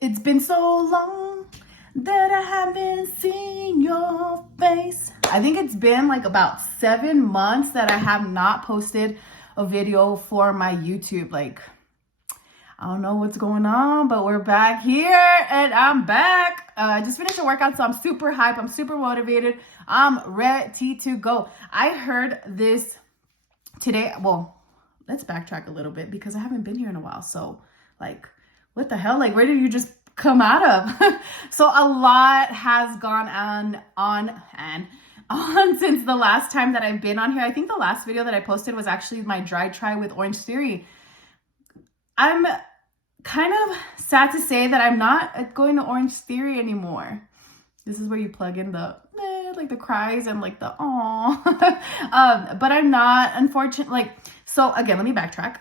It's been so long that I haven't seen your face. I think it's been like about 7 months that I have not posted a video for my YouTube. Like, I don't know what's going on, but we're back here and I'm back. I just finished a workout, so I'm super hype. I'm super motivated. I'm ready to go. I heard this today. Well, let's backtrack a little bit because I haven't been here in a while. So, like, what the hell? Like, where did you just come out of? So a lot has gone on since the last time that I've been on here. I think the last video that I posted was actually my dry try with Orangetheory. I'm kind of sad to say that I'm not going to Orangetheory anymore. This is where you plug in the like the cries and like the aw. But I'm not, unfortunately. Like, so again, let me backtrack.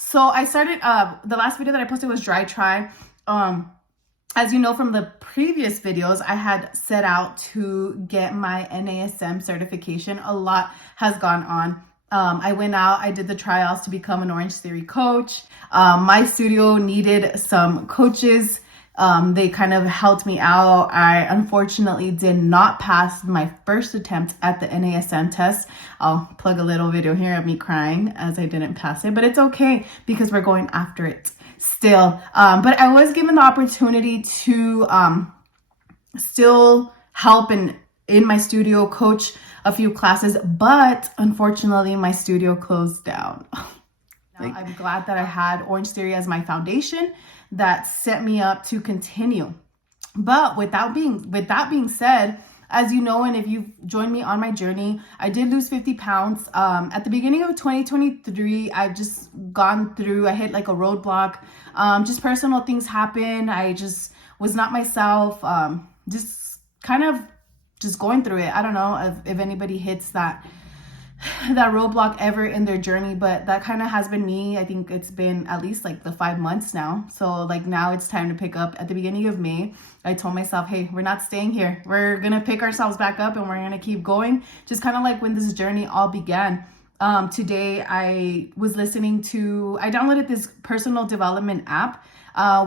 So I started, the last video that I posted was dry try. As you know from the previous videos, I had set out to get my NASM certification. A lot has gone on. I went out, I did the trials to become an Orangetheory coach. My studio needed some coaches. They kind of helped me out. I unfortunately did not pass my first attempt at the NASM test. I'll plug a little video here of me crying as I didn't pass it, but it's okay because we're going after it still. But I was given the opportunity to still help in my studio, coach a few classes, but unfortunately my studio closed down. I'm glad that I had Orangetheory as my foundation that set me up to continue. But with that being said, as you know, and if you've joined me on my journey, I did lose 50 pounds. At the beginning of 2023, I've just gone through, I hit like a roadblock. Just personal things happen. I just was not myself. Just kind of just going through it. I don't know if anybody hits that roadblock ever in their journey, but that kind of has been me. I think it's been at least like the 5 months now. So like now it's time to pick up. At the beginning of May, I told myself, hey, we're not staying here. We're going to pick ourselves back up and we're going to keep going. Just kind of like when this journey all began. Today I was I downloaded this personal development app,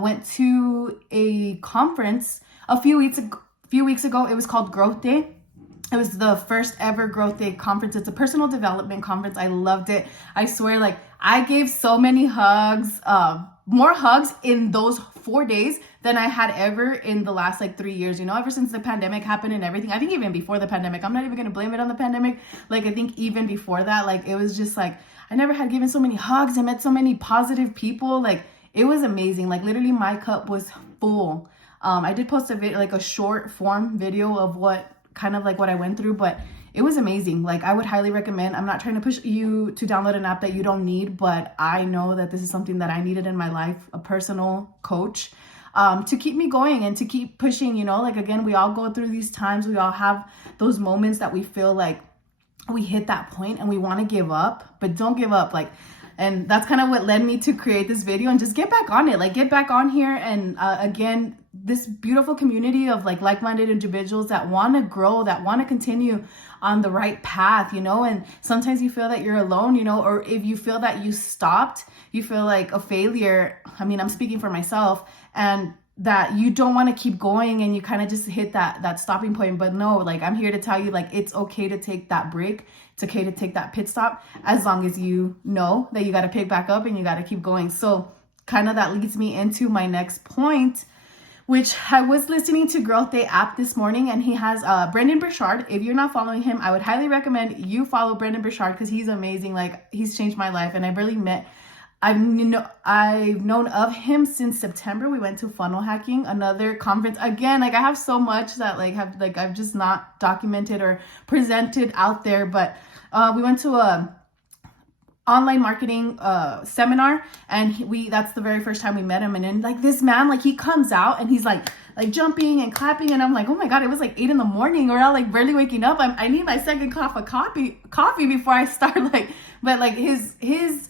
went to a conference a few weeks ago. It was called Growth Day. It was the first ever Growth Day conference. It's a personal development conference. I loved it. I swear, like, I gave so many hugs, more hugs in those 4 days than I had ever in the last like 3 years, ever since the pandemic happened and everything. I think even before the pandemic, I'm not even going to blame it on the pandemic. Like, I think even before that, like, it was just like, I never had given so many hugs. I met so many positive people. Like, it was amazing. Like, literally my cup was full. I did post a video, like a short form video of what I went through, but it was amazing. Like, I would highly recommend. I'm not trying to push you to download an app that you don't need, but I know that this is something that I needed in my life, a personal coach, to keep me going and to keep pushing, like, again, we all go through these times. We all have those moments that we feel like we hit that point and we want to give up, but don't give up. Like, and that's kind of what led me to create this video and just get back on it. Like, get back on here. And again, this beautiful community of like-minded individuals that want to grow, that want to continue on the right path, and sometimes you feel that you're alone, or if you feel that you stopped, you feel like a failure. I mean, I'm speaking for myself, and that you don't want to keep going and you kind of just hit that stopping point. But no, like, I'm here to tell you, like, it's okay to take that break. It's okay to take that pit stop, as long as you know that you got to pick back up and you got to keep going. So kind of that leads me into my next point, which I was listening to Growth Day app this morning, and he has Brendon Burchard. If you're not following him, I would highly recommend you follow Brendon Burchard because he's amazing. Like, he's changed my life, and I've known of him since September. We went to funnel hacking, another conference. Again, like, I have so much that I've just not documented or presented out there, but we went to a online marketing seminar, and that's the very first time we met him. And then, like, this man, like, he comes out and he's like jumping and clapping, and I'm like, oh my god, it was like 8 a.m. We're all like barely waking up. I need my second cup of coffee before I start. But his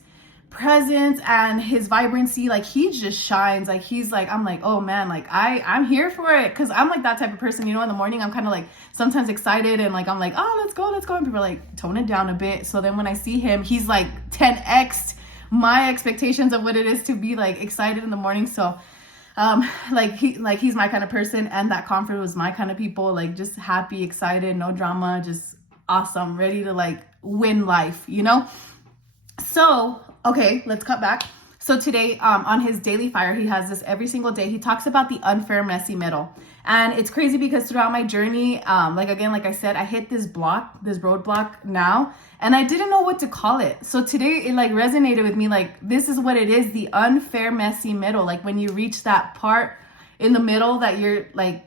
presence and his vibrancy, like, he just shines. Like, he's like, I'm like, oh man, like, I'm here for it, because I'm like that type of person, in the morning I'm kind of like sometimes excited and like I'm like, oh, let's go, and people are like, tone it down a bit. So then when I see him, he's like 10x my expectations of what it is to be like excited in the morning. So He's my kind of person, and that conference was my kind of people, like just happy, excited, no drama, just awesome, ready to like win life, you know? So, okay, let's cut back. So today, on his daily fire, he has this every single day. He talks about the unfair, messy middle. And it's crazy because throughout my journey, like I said, I hit this roadblock now, and I didn't know what to call it. So today it like resonated with me, like this is what it is, the unfair, messy middle. Like when you reach that part in the middle that you're like,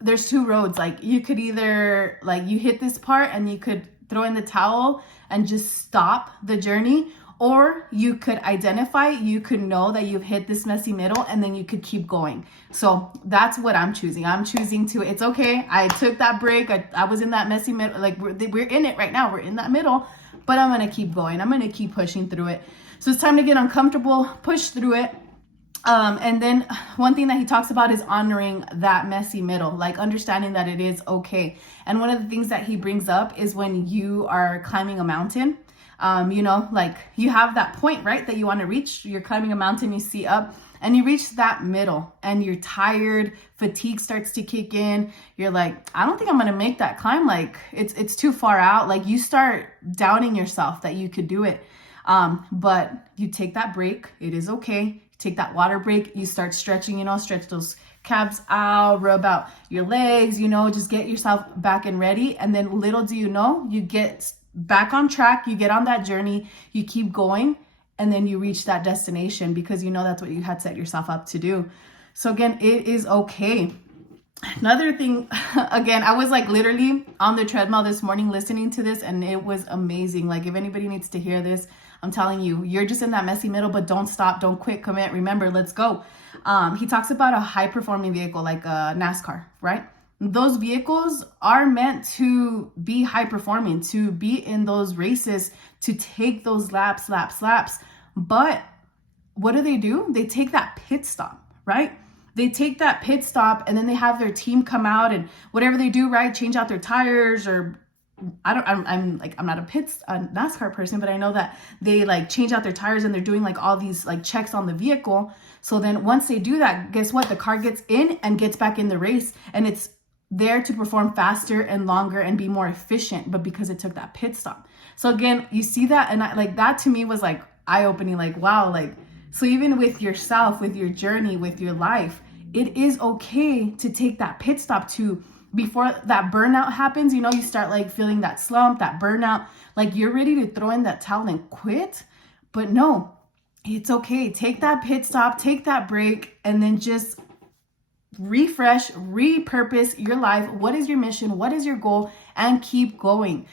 there's two roads. Like you could either like you hit this part and you could throw in the towel and just stop the journey, or you could identify, you could know that you've hit this messy middle, and then you could keep going. So that's what I'm choosing. I'm choosing to, it's okay. I took that break. I was in that messy middle. Like we're in it right now. We're in that middle, but I'm going to keep going. I'm going to keep pushing through it. So it's time to get uncomfortable, push through it. And then one thing that he talks about is honoring that messy middle, like understanding that it is okay. And one of the things that he brings up is when you are climbing a mountain, you know, like you have that point, right, that you want to reach. You're climbing a mountain, you see up, and you reach that middle and you're tired, fatigue starts to kick in. You're like, I don't think I'm going to make that climb. Like it's too far out. Like you start doubting yourself that you could do it. But you take that break. It is okay. Take that water break, you start stretching, you know, stretch those calves out, rub out your legs, you know, just get yourself back and ready. And then little do you know, you get back on track, you get on that journey, you keep going, and then you reach that destination because you know that's what you had set yourself up to do. So again, it is okay. Another thing, again, I was like literally on the treadmill this morning listening to this, and it was amazing. Like if anybody needs to hear this, I'm telling you, you're just in that messy middle, but don't stop, don't quit, commit, remember, let's go. He talks about a high performing vehicle like a NASCAR, right? Those vehicles are meant to be high performing, to be in those races, to take those laps. But what do? They take that pit stop, right? They take that pit stop and then they have their team come out and whatever they do, right? Change out their tires, or I'm not a NASCAR person, but I know that they like change out their tires and they're doing like all these like checks on the vehicle. So then once they do that, guess what? The car gets in and gets back in the race, and it's there to perform faster and longer and be more efficient, but because it took that pit stop. So again, you see that, and that to me was like eye-opening, like, wow, like, so even with yourself, with your journey, with your life, it is okay to take that pit stop to, before that burnout happens, you know, you start like feeling that slump, that burnout, like you're ready to throw in that towel and quit. But no, it's okay. Take that pit stop, take that break, and then just refresh, repurpose your life. What is your mission? What is your goal? And keep going.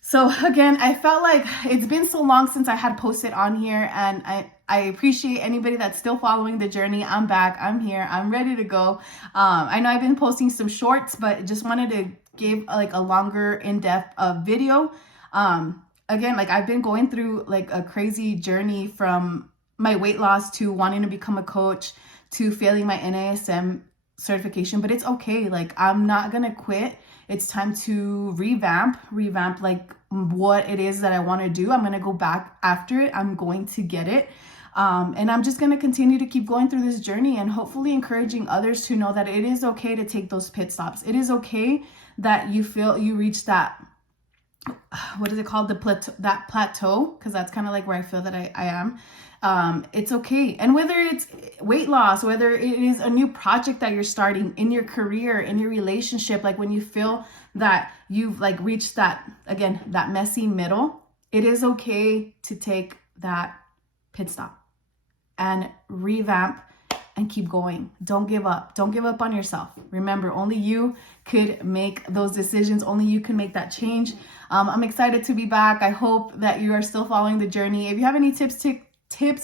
So again, I felt like it's been so long since I had posted on here, and I appreciate anybody that's still following the journey. I'm back. I'm here. I'm ready to go. I know I've been posting some shorts, but just wanted to give like a longer in-depth video. Again, like I've been going through like a crazy journey from my weight loss to wanting to become a coach to failing my NASM certification, but it's okay. Like I'm not going to quit. It's time to revamp like what it is that I want to do. I'm going to go back after it. I'm going to get it. And I'm just going to continue to keep going through this journey and hopefully encouraging others to know that it is okay to take those pit stops. It is okay that you feel you reach that, what is it called? That plateau, because that's kind of like where I feel that I am. It's okay. And whether it's weight loss, whether it is a new project that you're starting in your career, in your relationship, like when you feel that you've like reached that, again, that messy middle, it is okay to take that pit stop and revamp and keep going. Don't give up. Don't give up on yourself. Remember, only you could make those decisions. Only you can make that change. I'm excited to be back. I hope that you are still following the journey. If you have any tips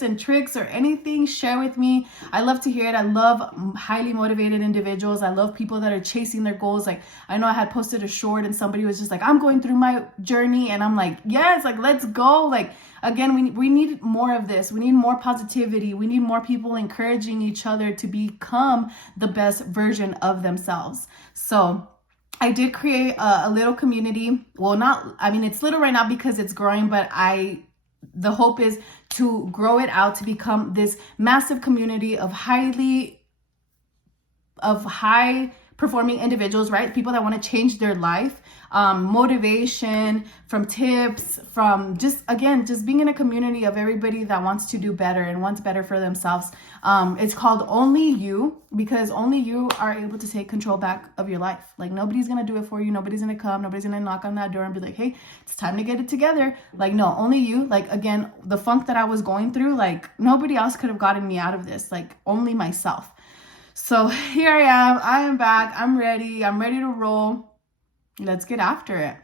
and tricks or anything, share with me. I love to hear it. I love highly motivated individuals. I love people that are chasing their goals. Like I know I had posted a short and somebody was just like, I'm going through my journey, and I'm like, yes, like let's go. Like again, we need more of this. We need more positivity. We need more people encouraging each other to become the best version of themselves. So I did create a little community. Well, it's little right now because it's growing, but the hope is to grow it out to become this massive community of high performing individuals, right? People that want to change their life, motivation, from tips, from just being in a community of everybody that wants to do better and wants better for themselves. It's called Only You, because only you are able to take control back of your life. Like, nobody's going to do it for you. Nobody's going to come. Nobody's going to knock on that door and be like, hey, it's time to get it together. Like, no, only you. Like, again, the funk that I was going through, like, nobody else could have gotten me out of this. Like, only myself. So here I am. I am back. I'm ready to roll. Let's get after it.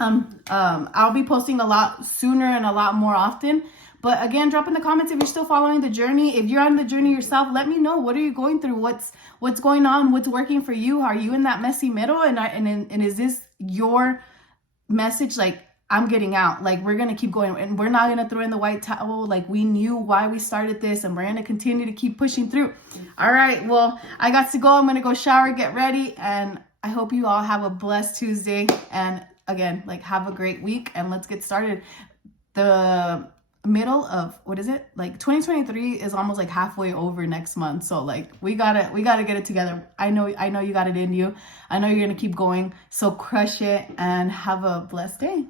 I'll be posting a lot sooner and a lot more often. But again, drop in the comments if you're still following the journey. If you're on the journey yourself, let me know. What are you going through? What's going on? What's working for you? Are you in that messy middle? And is this your message? Like, I'm getting out. Like, we're going to keep going, and we're not going to throw in the white towel. Like, we knew why we started this, and we're going to continue to keep pushing through. All right. Well, I got to go. I'm going to go shower, get ready. And I hope you all have a blessed Tuesday. And again, like, have a great week, and let's get started. The middle of, what is it? Like, 2023 is almost like halfway over next month. So like, we gotta get it together. I know you got it in you. I know you're going to keep going. So crush it and have a blessed day.